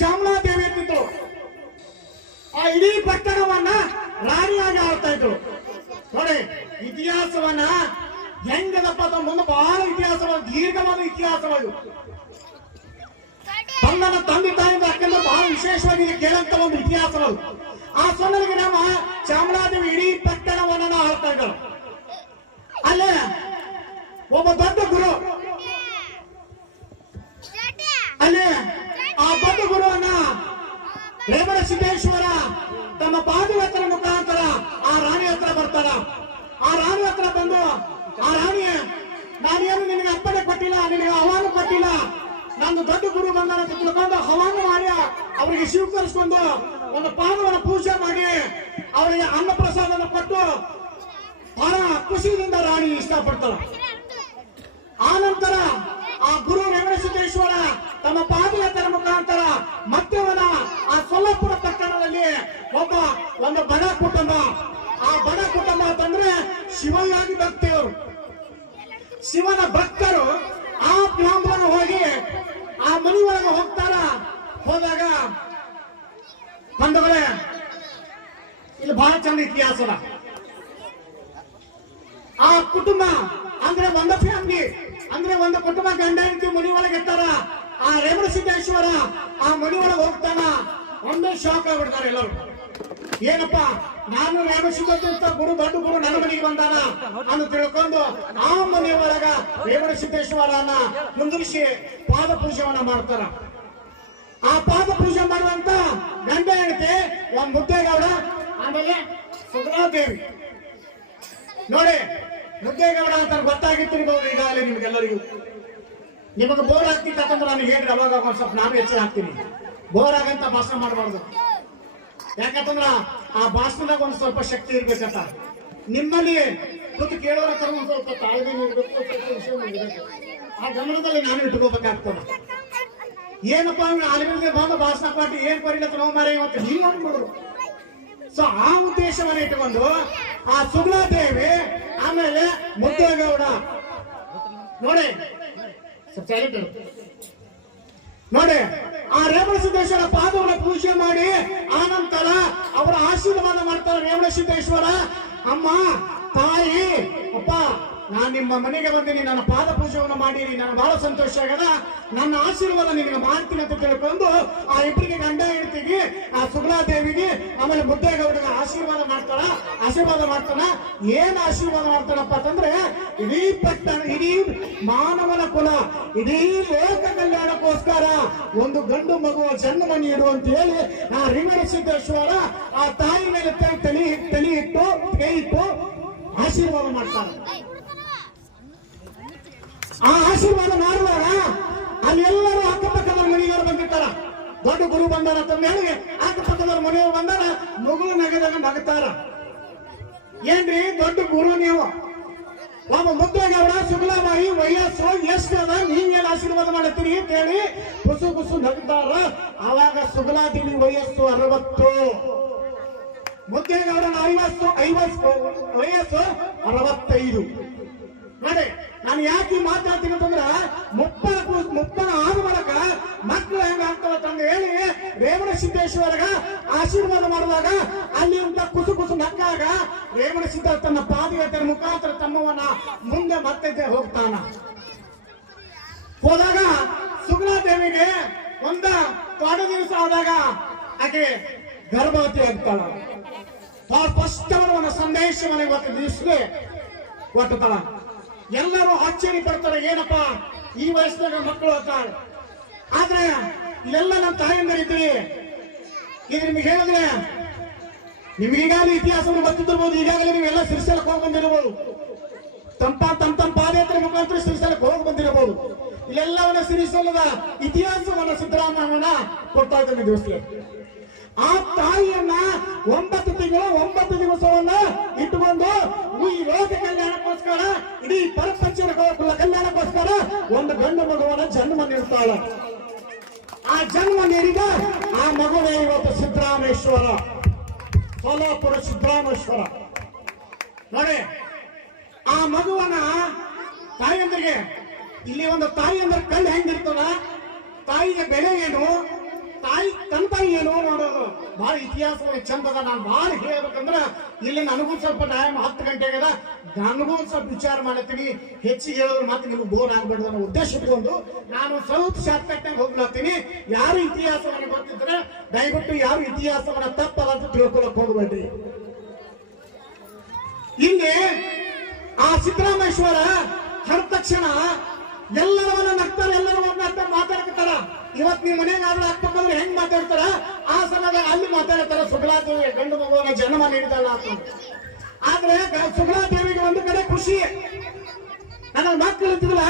ಚಾಮಲಾದೇವಿ ಅಂತಿದ್ರು. ಆ ಇಡೀ ಪಟ್ಟಣವನ್ನ ರಾಣಿಯಾಗಿ ಆಡ್ತಾ ಇದ್ರು. ನೋಡಿ, ಇತಿಹಾಸವನ್ನ ಹೆಂಗದಪ್ಪ ಮುಂದೆ ಬಹಳ ಇತಿಹಾಸವಾದ ದೀರ್ಘವಾದ ಇತಿಹಾಸವಾದ ತನ್ನ ತಂದೆ ತಾಯಿಂದ ಯಾಕಂದ್ರೆ ಬಹಳ ವಿಶೇಷವಾಗಿ ಕೇಳಂತ ಒಂದು ಇತಿಹಾಸಗಳು. ಆ ಸೊನ್ನಲಿಗೆ ನಮ್ಮ ಚಾಮರಾಜದೇವಿ ಇಡೀ ಪಟ್ಟಣವನ್ನ ಆಳ್ತಾ ಇದ್ದರು ಅಲ್ಲೇ ಒಬ್ಬ ದೊಡ್ಡ ಗುರು. ಅಲ್ಲಿ ಆ ಗುರುವನ್ನ ರೇವಣ ಸಿದ್ದೇಶ್ವರ ತಮ್ಮ ಪಾದಯಾತ್ರೆ ಮುಖಾಂತರ ಆ ರಾಣಿ ಹತ್ರ ಬರ್ತಾರ ಆ ರಾಣಿ ಹತ್ರ ಬಂದು, ಆ ರಾಣಿ, ನಾನೇನು ನಿನಗೆ ಅಪ್ಪಣೆ ಕೊಟ್ಟಿಲ್ಲ, ನಿನಗೆ ಹವಾನು ಕೊಟ್ಟಿಲ್ಲ? ನಂದು ದೊಡ್ಡ ಗುರು ಬಂದಾನ ತಿಳ್ಕೊಂಡು ಹವಾನು ಮಾಡಿ ಅವರಿಗೆ ಸ್ವೀಕರಿಸ್ಕೊಂಡು ಒಂದು ಪಾದವನ್ನು ಪೂಜೆ ಮಾಡಿ ಅವರಿಗೆ ಅನ್ನ ಪ್ರಸಾದವನ್ನು ಕೊಟ್ಟು ಬಹಳ ಖುಷಿಯಿಂದ ರಾಣಿ ಇಷ್ಟಪಡ್ತಾಳ ಆ ನಂತರ ಆ ಗುರು ವೆಂಕಟೇಶ್ವರ ತಮ್ಮ ಪಾದಯಾತ್ರೆ ಮುಖಾಂತರ ಮಧ್ಯವನ ಆ ಸೊಲ್ಲಾಪುರ ಪಟ್ಟಣದಲ್ಲಿ ಒಬ್ಬ ಒಂದು ಬಡ ಕುಟುಂಬ ಆ ಬಡ ಕುಟುಂಬ ಅಂತಂದ್ರೆ ಶಿವಯಾಗಿ ಭಕ್ತಿಯವರು ಶಿವನ ಭಕ್ತರು ಆ ಬ್ರಾಹ್ಮಣ ಹೋಗಿ ಆ ಮನಿ ಒಳಗೆ ಹೋಗ್ತಾರ? ಹೋದಾಗ ಬಂದವಳೆ ಇಲ್ಲಿ ಬಹಳ ಚಂದ ಇತಿಹಾಸದ ಆ ಕುಟುಂಬ, ಅಂದ್ರೆ ಒಂದ ಫ್ಯಾಮಿಲಿ ಅಂದ್ರೆ ಒಂದು ಕುಟುಂಬ ಗಂಡ ಹೆಂಡತಿ ಮನಿ ಒಳಗೆ ಇರ್ತಾರ. ಆ ರೇವಣ ಸಿದ್ದೇಶ್ವರ ಆ ಮನಿ ಒಳಗೆ ಹೋಗ್ತಾನ. ಒಂದೇ ಶಾಕ್ ಆಗ್ಬಿಡ್ತಾರೆ ಎಲ್ಲರೂ. ಏನಪ್ಪ, ನಾನು ರೇವಣ ಸಿದ್ದೇಶ್ವರ ಗುರು, ದೊಡ್ಡ ಗುರು, ನನ್ನ ಮನೆಗೆ ಬಂದಾನ? ಅಂತ ತಿಳ್ಕೊಂಡು ಆ ಮನೆ ಒಳಗ ರೇವಣ ಸಿದ್ದೇಶ್ವರನ ಮುಂದಿರಿಸಿ ಪಾದ ಪೂಜೆವನ್ನ ಮಾಡ್ತಾರ. ಆ ಪಾದ ಪೂಜೆ ಮಾಡುವಂತ ಗಂಡ ಹೆಂಡತಿ, ಒಂದ್ ಮುದ್ದೇಗೌಡ, ಆಮೇಲೆ ಸುಧಾದೇವಿ ನೋಡಿ, ಮುದ್ದೇಗೌಡ ಅಂತ ಗೊತ್ತಾಗಿತ್ತಿರ್ಬೋದು ಈಗಾಗಲೇ ನಿಮ್ಗೆಲ್ಲರಿಗೂ. ನಿಮಗೆ ಬೋರ್ ಆಗ್ತಿತ್ತು ಅಂತಂದ್ರೆ ನಾನು ಹೇಳಿ ಅವಾಗ ಸ್ವಲ್ಪ ನಾನು ಹೆಚ್ಚಿಗೆ ಹಾಕ್ತೀನಿ ಬೋರ್ ಆಗಂತ ಭಾಷಣ ಮಾಡಬಾರ್ದು. ಯಾಕಂತಂದ್ರ ಆ ಭಾಷಣದಾಗ ಒಂದ್ ಸ್ವಲ್ಪ ಶಕ್ತಿ ಇರ್ಬೇಕಂತ. ನಿಮ್ಮಲ್ಲಿ ಕೂತು ಕೇಳೋರ ಹತ್ರ ಒಂದ್ ಸ್ವಲ್ಪ ತಾಳ್ಮೆ ಆ ಗಮನದಲ್ಲಿ ನಾನು ಇಟ್ಕೋಬೇಕಾಗ್ತದ. ಏನಪ್ಪ ಅಂದ್ರೆ ಅಲ್ಲಿಗೆ ಬಂದು ಭಾಷಣ ಕೊಟ್ಟು ಏನ್ ಪರಿಣತ ನಾವು ಮಾರ ಇವತ್ತು ಹಿಂಗ್ ಅನ್ಬಿಡ್ರು ಸೊ ಆ ಉದ್ದೇಶವನ್ನ ಇಟ್ಕೊಂಡು ಆ ಸುಗುಣಾದೇವಿ ಆಮೇಲೆ ಮುದ್ದೇಗೌಡ. ನೋಡಿ. ನೋಡಿ. ಆ ರೇವಣ ಸಿದ್ದೇಶ್ವರ ಪಾದವನ್ನ ಪೂಜೆ ಮಾಡಿ ಆನಂತರ ನಂತರ ಅವರ ಆಶೀರ್ವಾದ ಮಾಡ್ತಾರೆ ರೇವಣ ಸಿದ್ದೇಶ್ವರ ಅಮ್ಮ, ತಾಯಿ, ಅಪ್ಪ ನಾನ್ ನಿಮ್ಮ ಮನೆಗೆ ಬಂದೀನಿ, ನನ್ನ ಪಾದ ಪೂಜೆಯನ್ನು ನನಗೆ ಬಹಳ ಸಂತೋಷ ಆಗದ ನನ್ನ ಆಶೀರ್ವಾದ ನಿನಗೆ ಮಾಡ್ತೀನಿ ಅಂತ ತಿಳ್ಕೊಂಡು ಆ ಇಬ್ಬರಿಗೆ ಗಂಡ ಹೇಳ್ತೀವಿ ಆ ಸುಗುಣಾದೇವಿಗೆ ಆಮೇಲೆ ಮುದ್ದೇಗೌಡಗೆ ಆಶೀರ್ವಾದ ಮಾಡ್ತಾಳ. ಆಶೀರ್ವಾದ ಮಾಡ್ತಾನ. ಏನ್ ಆಶೀರ್ವಾದ ಮಾಡ್ತಾಳಪ್ಪ ಅಂತಂದ್ರೆ, ಇಡೀ ಪಟ್ಟಣ ಇಡೀ ಮಾನವನ ಕುಲ, ಇಡೀ ಲೋಕ ಕಲ್ಯಾಣಕ್ಕೋಸ್ಕರ ಒಂದು ಗಂಡು ಮಗುವ ಜನ್ಮ ನೀಡು ಅಂತ ಹೇಳಿ ಆ ರಿಂಗಣ ಸಿದ್ದೇಶ್ವರ ಆ ತಾಯಿ ಮೇಲೆ ತಲೆ ತಲೆ ಇಟ್ಟು, ಕೈ ಇಟ್ಟು ಆಶೀರ್ವಾದ ಮಾಡ್ತಾರೆ ಆ ಆಶೀರ್ವಾದ ಮಾಡುವಾಗ ಅಲ್ಲೆಲ್ಲರೂ ಅಕ್ಕಪಕ್ಕದ ಮನೆಯವರು ಬಂದಿರ್ತಾರ. ದೊಡ್ಡ ಗುರು ಬಂದಾರ ಅಂತ ಹೇಳಿ ಅಕ್ಕಪಕ್ಕದ ಮನೆಯವರು ಬಂದಾರ, ಮಗು ನಗದಾಗ ನಗತಾರ. ಏನ್ರಿ, ದೊಡ್ಡ ಗುರು ನೀವು? ಒಬ್ಬ ಮುದ್ದೇಗೌಡ ಸುಗುಲಾಬಾಯಿ, ವಯಸ್ಸು ಎಷ್ಟು ಅದ? ನೀವೇನ್ ಆಶೀರ್ವಾದ ಮಾಡತ್ತೀರಿ ಅಂತ ಹೇಳಿ ಕುಸು ಕುಸು ನಗ್ತಾರ. ಅವಾಗ ಸುಗಲಾದೇವಿ ವಯಸ್ಸು ಅರವತ್ತು. ಮುದ್ದೇಗೌಡನ ಐವತ್ತು ಐವತ್ತು ವಯಸ್ಸು ಅರವತ್ತೈದು. ನೋಡಿ ನಾನು ಯಾಕೆ ಮಾತಾಡ್ತೀನಿ ಅಂತಂದ್ರ ಮುಪ್ಪನ ಕೂ- ಮುಪ್ಪನ ಆದ ಮೂಲಕ ಮಕ್ಕಳು ಅಂತ ಹೇಳಿ ರೇವಣ ಸಿದ್ದೇಶ್ವರಗ ಆಶೀರ್ವಾದ ಮಾಡಿದಾಗ ಅಲ್ಲಿ ಅಂತ ಕುಸು ಕುಸು ನಕ್ಕಾಗ ರೇವಣ ಸಿದ್ಧ ತನ್ನ ಪಾದಯಾತ್ರೆ ಮುಖಾಂತರ ತಮ್ಮವನ್ನ ಮುಂದೆ ಮತ್ತೆ ಹೋಗ್ತಾನ. ಹೋದಾಗ ಸುಗುಣಾದೇವಿಗೆ ಒಂದ ತೊಡ ದಿವಸ ಆದಾಗ ಆಕೆ ಗರ್ಭವತಿ ಆಗ್ತಾಳ. ಬಹಳ ಒಂದು ಸಂದೇಶವನ್ನು ಇವತ್ತು ದಿವಸಕ್ಕೆ ಕೊಟ್ಟತಾಳ ಎಲ್ಲರೂ ಆಶ್ಚರ್ಯ ಪಡ್ತಾರೆ, ಏನಪ್ಪ, ಈ ವಯಸ್ಸಿನಾಗ ಮಕ್ಕಳು ಅಂತ. ಆದ್ರೆ, ಇಲ್ಲೆಲ್ಲ ನಮ್ಮ ತಾಯಂದರಿದ್ರಿ ಈಗ ನಿಮ್ಗೆ ಹೇಳಿದ್ರೆ, ನಿಮ್ಗೆ ಈಗಾಗಲೇ ಇತಿಹಾಸವನ್ನು ಗೊತ್ತಿದ್ದಿರ್ಬೋದು ಈಗಾಗಲೇ ನೀವೆಲ್ಲ ಸಿರಿಸಲಕ್ಕೆ ಹೋಗಿ ಬಂದಿರಬಹುದು ತಂಪ ತಮ್ಮ ತಮ್ಮ ಪಾದಯಾತ್ರೆ ಮುಖಾಂತರ ಸಿರಿಸಲಕ್ಕೆ ಹೋಗಿ ಬಂದಿರಬಹುದು ಇಲ್ಲೆಲ್ಲವನ್ನ ಸಿರಿಸಲದ ಇತಿಹಾಸವನ್ನ ಸಿದ್ದರಾಮಯ್ಯವನ್ನ ಕೊಡ್ತಾ ಇದ್ದಾನೆ ಆ ತಾಯಿಯನ್ನ ಒಂಬತ್ತು ತಿಂಗಳು ಒಂಬತ್ತು ದಿವಸವನ್ನ ಇಟ್ಟುಕೊಂಡು ಈ ಲೋಕ ಕಲ್ಯಾಣಕ್ಕೋಸ್ಕರ, ಇಡೀ ಪರಪಂಚರ ಕಲ್ಯಾಣಕ್ಕೋಸ್ಕರ ಒಂದು ಗಂಡು ಮಗುವನ್ನ ಜನ್ಮ ನೀಡ್ತಾಳ. ಆ ಜನ್ಮ ನೀಡಿದ ಆ ಮಗುವೇ ಇವತ್ತು ಸಿದ್ದರಾಮೇಶ್ವರ, ಸೋಲಾಪುರ ಸಿದ್ದರಾಮೇಶ್ವರ. ನೋಡಿ, ಆ ಮಗುವನ್ನ ತಾಯಿಯಂದ್ರಿಗೆ, ಇಲ್ಲಿ ಒಂದು ತಾಯಿಯಂದ್ರ ಕಲ್ಲು ಹೆಂಗಿರ್ತದ? ತಾಯಿಗೆ ಬೆಲೆ ಏನು? ತಾಯಿ ತಾಯಿ ತನ್ನ ತಾಯಿ ಏನೋ ಮಾಡೋದು. ಬಹಳ ಇತಿಹಾಸ ಚಂದದ. ನಾನು ಬಹಳ ಹೇಳ್ಬೇಕಂದ್ರೆ ಇಲ್ಲಿ ನನಗೂ ಸ್ವಲ್ಪ ಟೈಮ್ ಹತ್ತು ಗಂಟೆ ಆಗದ ನನಗೂ ಸ್ವಲ್ಪ ವಿಚಾರ ಮಾಡತ್ತೀನಿ ಹೆಚ್ಚಿಗೆ ಹೇಳಿದ್ರೆ ಮತ್ತೆ ನಿಮ್ಗೆ ಬೋರ್ ಆಗ್ಬಾರ್ದು ಅನ್ನೋ ಉದ್ದೇಶ ಇಟ್ಕೊಂಡು ನಾನು ಸ್ವಲ್ಪ ಶಾರ್ಟ್ಕಟ್ನಾಗ ಹೋಗ್ಲತ್ತೀನಿ. ಯಾರು ಇತಿಹಾಸವನ್ನು ಗೊತ್ತಿದ್ರೆ ದಯವಿಟ್ಟು ಯಾರು ಇತಿಹಾಸವನ್ನ ತಪ್ಪಲ್ಲ ಅಂತ ತಿಳ್ಕೊಳಕ್ ಹೋಗ್ಬೇಡ್ರಿ. ಇಲ್ಲಿ ಆ ಸಿದ್ದರಾಮೇಶ್ವರ ಹರ ತಕ್ಷಣ ಎಲ್ಲರವನ್ನ ನಗ್ತಾರ, ಎಲ್ಲರವನ್ನ ಮಾತಾಡ್ತಾರ ಇವತ್ ನೀವು ಮನೆಗೆ ಆದ್ರೆ ಹಾಕ್ಬೇಕಂದ್ರೆ ಹೆಂಗ್ ಮಾತಾಡ್ತಾರ? ಆ ಸಮಯದಾಗ ಅಲ್ಲಿ ಮಾತಾಡ್ತಾರ ಸುಗಲಾದೇವಿ ಗಂಡು ಮಗುವಾಗ ಜನ್ಮ ನೀಡಿದಲ್ಲ ಅಂತ. ಆದ್ರೆ ಸುಗಲಾ ದೇವಿಗೆ ಒಂದು ಕಡೆ ಖುಷಿ. ನನ್ನ ಮಕ್ಕಳು ಇದ್ದಿಲ್ಲ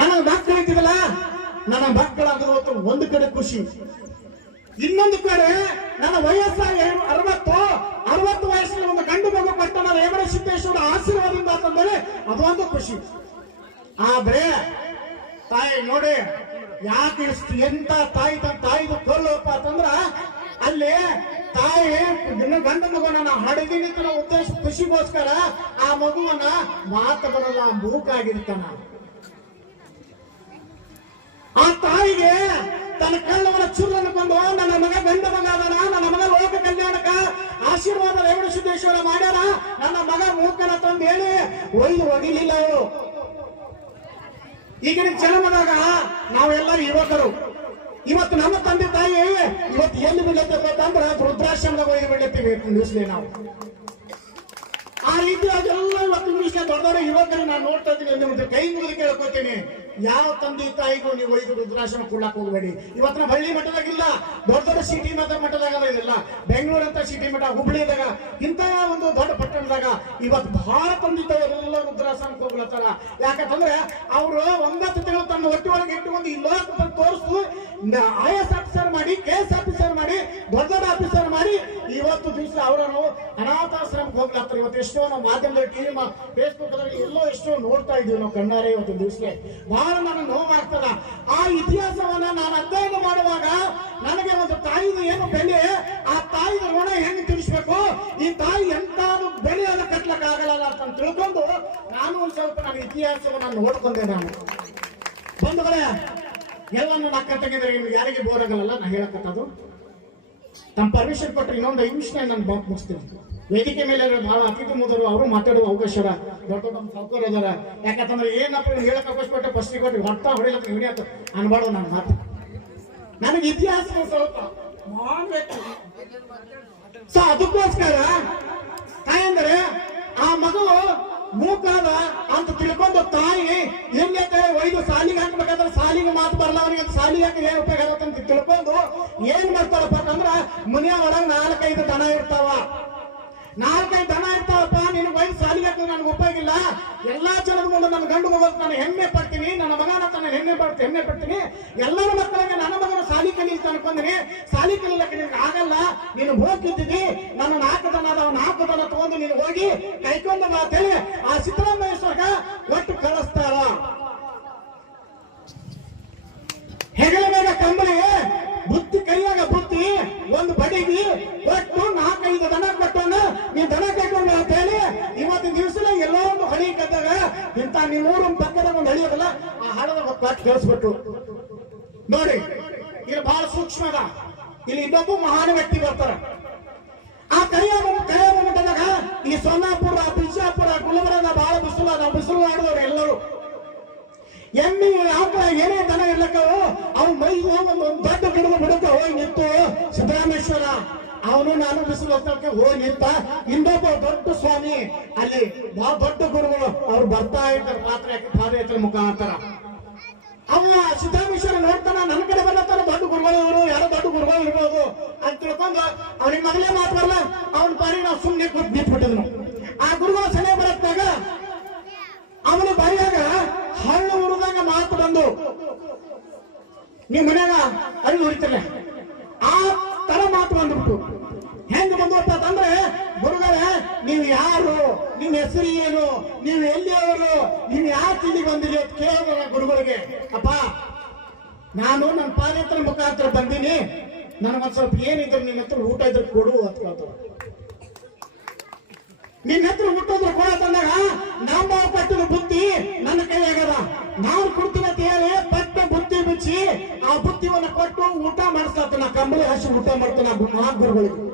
ನನ್ನ ಮಕ್ಕಳು ಇದ್ದಿಲ್ಲ ನನ್ನ ಮಕ್ಕಳಾಗಿರುವತ್ತು ಒಂದು ಕಡೆ ಖುಷಿ. ಇನ್ನೊಂದು ಕಡೆ ನನ್ನ ವಯಸ್ಸ ಅರವತ್ತು ಅರವತ್ತು ವಯಸ್ಸಿನ ಒಂದು ಗಂಡು ಮಗು ಪಟ್ಟ ನನ್ನ ರೇವಣ ಸಿದ್ದೇಶ್ವರ ಆಶೀರ್ವಾದದಿಂದ ಅಂತಂದ್ರೆ ಅದೊಂದು ಖುಷಿ. ಆದ್ರೆ ತಾಯಿ ನೋಡಿ, ಯಾಕೆ ಇಷ್ಟು ಎಂತ ತಾಯಿ ತನ್ನ ತಾಯಿದು ಕೊಲ್ಲಪ್ಪ ಅಂತಂದ್ರ, ಅಲ್ಲಿ ತಾಯಿ ನಿನ್ನ ಗಂಡನ ಮಗುವನ್ನ ಹಡದಿನಿ ಅನ್ನೋ ಉದ್ದೇಶ ಖುಷಿಗೋಸ್ಕರ ಆ ಮಗುವನ್ನ ಮಾತು ಬರಲ್ಲ ಮೂಕಾಗಿರ್ತಾನ. ಆ ತಾಯಿಗೆ ತನ್ನ ಕಳ್ಳವನ ಚುಲ್ಲನ್ನು ಕೊಂದು ನನ್ನ ಮಗ ಗಂಡ ಮಗ ಅದನ, ನನ್ನ ಮಗ ಲೋಕ ಕಲ್ಯಾಣಕ ಆಶೀರ್ವಾದ ರೇವಣ ಸಿದ್ದೇಶ್ವರ ಮಾಡ್ಯಾರ, ನನ್ನ ಮಗ ಮೂಕನ ತಂದು ಹೇಳಿ, ಒಯ್ದು ಒಗಿಲಿಲ್ಲ ಅವರು ಈಗಿನ ಜನ್ಮದಾಗ ನಾವೆಲ್ಲ ಯುವಕರು. ಇವತ್ತು ನಮ್ಮ ತಂದೆ ತಾಯಿ ಇವತ್ತು ಎಲ್ಲಿ ಬಿಡ್ಲತ್ತಪ್ಪ ಅಂತಂದ್ರ ಹೋಗಿ ಬಿಡ್ಲತ್ತೀವಿ ನ್ಯೂಸ್ಲಿ ನಾವು. ಆ ರೀತಿ ಅದೆಲ್ಲ ಇವತ್ತು ಇಂಗ್ಲಿಷ್ ದೊಡ್ಡ ಯುವಕರು ನಾನು ನೋಡ್ತಾ ಇದ್ದೀನಿ ಕೈ ಮುಗಿದು ಕೇಳ್ಕೊತೀನಿ. ಯಾವ ತಂದೆ ತಾಯಿಗೂ ನೀವು ಒಯ್ದು ವೃದ್ಧಾಶ್ರಮ ಕೊಡ್ಲಾಕ್ ಹೋಗಬೇಡಿ. ಇವತ್ತಿನ ಹಳ್ಳಿ ಮಟ್ಟದಾಗಿಲ್ಲ, ದೊಡ್ಡ ದೊಡ್ಡ ಸಿಟಿ ಮಾತ್ರ ಮಟ್ಟದಾಗ ಇಲ್ಲ ಬೆಂಗಳೂರು ಅಂತ ಸಿಟಿ ಮಠ ಹುಬ್ಳಿದಾಗ ಇಂತಹ ಒಂದು ದೊಡ್ಡ ಪಟ್ಟಣದಾಗ ಇವತ್ತು ಬಹಳ ತಂದೆ ತಾಯಿಯರೆಲ್ಲ ವೃದ್ಧಾಶ್ರಮಕ್ಕೆ ಹೋಗ್ಲತ್ತಾರ. ಯಾಕಂತಂದ್ರೆ ಅವರು ಒಂಬತ್ತು ತಿಂಗಳು ತನ್ನ ಹೊಟ್ಟೆ ಒಳಗೆ ಇಟ್ಟುಕೊಂಡು ಈ ಬಂದು ತೋರಿಸು ಐ ಎಸ್ ಆಫೀಸರ್ ಮಾಡಿ, ಕೆ ಎಸ್ ಆಫೀಸರ್ ಮಾಡಿ, ದೊಡ್ಡ ದೊಡ್ಡ ಆಫೀಸರ್ ಮಾಡಿ, ಇವತ್ತು ದಿವಸ ಅವರನ್ನು ಅನಾಥಾಶ್ರಮಕ್ಕೆ ಹೋಗ್ಲಾಗ್ತಾರೆ ಇವತ್ತು ಎಷ್ಟೋ ನಾವು ಮಾಧ್ಯಮದಲ್ಲಿ ಟಿವಿ ಫೇಸ್ಬುಕ್ ಎಲ್ಲೋ ಎಷ್ಟೋ ನೋಡ್ತಾ ಇದೀವಿ ನಾವು ಕಣ್ಣಾರೆ ಇವತ್ತು ದಿವಸಕ್ಕೆ. ಬಹಳ ನನಗೆ ನೋವಾಗ್ತದ. ಆ ಇತಿಹಾಸವನ್ನ ನಾನು ಅಧ್ಯಯನ ಮಾಡುವಾಗ ನನಗೆ ಒಂದು ತಾಯಿದು ಏನು ಬೆಲೆ, ಆ ತಾಯಿದ ಋಣ ಹೆಂಗ್ ತಿಳಿಸ್ಬೇಕು ಈ ತಾಯಿ ಎಂತಾದ್ರು ಬೆಲೆ ಅದ ಕಟ್ಲಕ್ ಆಗಲ್ಲ ಅಂತ ತಿಳ್ಕೊಂಡು ನಾನು ಒಂದ್ ಸ್ವಲ್ಪ ನನ್ನ ಇತಿಹಾಸವನ್ನ ನೋಡ್ಕೊಂಡೆ ನಾನು. ಬಂಧುಗಳೇ ಎಲ್ಲವನ್ನು ನಕ್ಕ ತೆಗೆದ್ರೆ ನಿಮ್ಗೆ ಯಾರಿಗೆ ಬೋರ್ ಆಗಲ್ಲ, ನಾ ಹೇಳಕತ್ತದು. ತಮ್ಮ ಪರ್ಮಿಷನ್ ಕೊಟ್ಟರೆ ಇನ್ನೊಂದು ನಿಮಿಷ ನಾನು ಬಾಕ್ ಮುಗಿಸ್ತೀನಿ. ವೇದಿಕೆ ಮೇಲೆ ಬಹಳ ಅತಿಥಿ ಮುದರು ಅವರು ಮಾತಾಡುವ ಅವಕಾಶ ದೊಡ್ಡ ದೊಡ್ಡ ಸಾವುಕಾರ ಅದಾರ ಯಾಕಂತಂದ್ರೆ ಏನಪ್ಪ ಹೇಳಕ್ ಅವಕಾಶ ಕೊಟ್ಟೆ ಫಸ್ಟ್ ಕೊಟ್ಟು ಹೊಟ್ಟ ಹೊಡಿಲಕ್ಕ ಹಿಡಿಯತ್ತ ಅನ್ಬಾರ್ದು ನನ್ನ ಮಾತು. ನನಗೆ ಇತಿಹಾಸ ಸ್ವಲ್ಪ ಮಾಡ್ಬೇಕು. ಸೊ ಅದಕ್ಕೋಸ್ಕರ, ತಾಯಂದ್ರೆ, ಆ ಮಗು ಮೂಕಾದ ಅಂತ ತಿಳ್ಕೊಂಡು ತಾಯಿ ಹೆಂಗೆ ಒಯ್ದು ಸಾಲಿಗೆ ಹಾಕ್ಬೇಕಾದ್ರೆ ಸಾಲಿಗೆ ಮಾತು ಬರಲ್ಲ ಅವ್ರಿಗೆ ಸಾಲಿಗೆ ಹಾಕಿ ಏನ್ ಉಪಯೋಗ ಆಗತ್ತೆ ಅಂತ ತಿಳ್ಕೊಂಡು ಏನ್ ಮಾಡ್ತಾರಪ್ಪ ಅಂತಂದ್ರ ಮನೆಯ ಒಳಗೆ ನಾಲ್ಕೈದು ದನ ಇರ್ತಾವ. ನಾಲ್ಕೈದು ದನ ಇರ್ತಾವಪ್ಪ, ನಿನಗೆ ವಯಸ್ಸು ಸಾಲಿಗೆ ಹಾಕಿದ್ರೆ ನನಗೆ ಉಪಯೋಗ ಇಲ್ಲ. ಎಲ್ಲಾ ಜನದ ಮುಂದೆ ನನ್ನ ಗಂಡು ಮಗ, ನಾನು ಹೆಮ್ಮೆ ಪಡ್ತೀನಿ, ನನ್ನ ಮಗನ ತನ್ನ ಹೆಮ್ಮೆ ಪಡ್ತೀನಿ ಹೆಮ್ಮೆ ಪಡ್ತೀನಿ. ಎಲ್ಲರ ಮಕ್ಕಳಿಗೆ ನನ್ನ ಮಗನ ಸಾಲಿ ಕಲಿತ ಅನ್ಕೊಂಡಿನಿ. ಸಾಲಿ ಕಲಿಯಕ್ಕೆ ನಿನಗೆ ಆಗಲ್ಲ. ನೀನು ಹೋಗ್ತಿದ್ದೀನಿ ನನ್ನ ನಾಲ್ಕು ದನ ಅದಾವ ನಾಲ್ಕು ದನ ತಗೊಂಡು ನೀನು ಹೋಗಿ ಕೈಕೊಂಡು ಮಾತೇಳಿ, ಆ ಸಿದ್ದರಾಮೇಶ್ವರ್ಗ ಒಟ್ಟು ಕಳಿಸ್ತಾರ. ಹೆಗಲ ಮೇಲೆ ಕಂಬಳಿ ಬುತ್ತಿ ಕೈಯಾಗ ಬುತ್ತಿ ಒಂದು ಬಡಿಗಿ ಕೊಟ್ಟು ನಾಲ್ಕೈದು ದನ ಕೊಟ್ಟವನ ನೀ ದನ ಕಟ್ಕೊಂಡು ಅಂತೇಳಿ ಇವತ್ತಿನ ದಿವಸ ಎಲ್ಲೋ ಒಂದು ಹಳಿ ಕದ್ದಾಗ ಇಂತ ನಿಮ್ಮೂರು ಪಕ್ಕದ ಒಂದು ಹಳಿ ಅದಲ್ಲ, ಆ ಹಳದ ಕೊಟ್ಟು ಕೇಳಿಸ್ಬಿಟ್ಟು ನೋಡಿ, ಇಲ್ಲಿ ಬಹಳ ಸೂಕ್ಷ್ಮ ಇಲ್ಲಿ ಇನ್ನೊಬ್ಬ ಮಹಾನ್ ವ್ಯಕ್ತಿ ಬರ್ತಾರ. ಆ ಕೈಯ ಕೈಯಾಗ ಮಟ್ಟದಾಗ ಈ ಸೋನಾಪುರ ಬಿಜಾಪುರ, ಗುಲ್ಬರ್ಗ ಬಹಳ ಬಿಸಿಲು ಅದ ಬಿಸಿಲು ಎಲ್ಲರೂ. ಎಮ್ಮಿ, ಆಕಳ, ಏನೇ ದನ ಇರ್ಲಕ್ಕವು ಅವ್ನ ಮೈ ಒಂದು ದೊಡ್ಡ ಗಿಡದ ಬಿಡಕ್ಕೆ ಹೋಗಿ ನಿಂತು ಸಿದ್ದರಾಮೇಶ್ವರ ಅವನು ನಾನು ಬಿಸಿಲು ಹೋಗ್ತಾಕೆ ಹೋಗಿ ನಿಂತ ಇನ್ನೊಬ್ಬ ದೊಡ್ಡ ಸ್ವಾಮಿ. ಅಲ್ಲಿ ಬಹಳ ದೊಡ್ಡ ಗುರುಗಳು ಅವ್ರು ಬರ್ತಾ ಇರ್ತಾರೆ ಪಾತ್ರೆ ಪಾದಯಾತ್ರೆ ಮುಖಾಂತರ. ಅವ ಸಿದ್ದರಾಮೇಶ್ವರ ನೋಡ್ತಾನ ನನ್ನ ಕಡೆ ಬರ್ಲತ್ತಾರ ದೊಡ್ಡ ಗುರುಗಳು ಇವರು, ಯಾರೋ ದೊಡ್ಡ ಗುರುಗಳು ಇರ್ಬೋದು ಅಂತ ತಿಳ್ಕೊಂಡು ಅವನಿಗೆ ಮಗಳೇ ಮಾತು ಬರಲ್ಲ ಅವನ ಪಾರಿ ನಾವು ಸುಮ್ಮನೆ ಕೊಟ್ಟು ಆ ಗುರುಗಳ ಸಲಹೆ ಬರತ್ತಾಗ ಅವನ ಬಾಯಾಗ ಹಳ್ಳು ಹುಡುಗಾಗ ಮಾತು ಬಂದು ನಿಮ್ಮ ಮನ್ಯಾಗ ಅಲ್ಲಿ ಉರಿತಾರೆ ಆ ತರ ಮಾತು ಅಂದ್ಬಿಟ್ಟು. ಹೆಂಗ್ ಬಂದಪ್ಪ ಅಂತಂದ್ರೆ ಗುರುಗಳೇ, ನೀವು ಯಾರು? ನಿಮ್ ಹೆಸರು ಏನು? ನೀವು ಎಲ್ಲಿಯವರು? ನೀವು ಯಾವ ತಿಂಡಿ ಬಂದಿರಿ ಅಂತ ಕೇಳಿದ್ರ ಗುರುಗಳಿಗೆ. ಅಪ್ಪ, ನಾನು ನನ್ನ ಪಾದಿತ್ರ ಮುಖಾಂತರ ಬಂದೀನಿ. ನನಗೊಂದ್ ಸ್ವಲ್ಪ ಏನಿದ್ರು ನಿನ್ನ ಹತ್ರ ಊಟ ಇದ್ರೆ ಕೊಡು ಅಂತ ಹೇಳ್ತಾರೆ ನಿನ್ನ ಹತ್ರ ಹುಟ್ಟೋದ್ರ ಕೂಡ ತಂದಾಗ ನಮ್ಮ ಪಟ್ಟಿನ ಬುತ್ತಿ ನನ್ನ ಕೈಯಾಗದ. ನಾವು ಕೊಡ್ತೀವಿ ಅಂತ ಪಟ್ಟ ಬುತ್ತಿ ಬಿಚ್ಚಿ ಆ ಬುತ್ತಿವನ್ನ ಕೊಟ್ಟು ಊಟ ಮಾಡಿಸ್ತಾ ಕಂಬಳಿ ಹಸಿ ಊಟ ಮಾಡ್ತಾನ ಮಹಾಗುರುಗಳಿಗೆ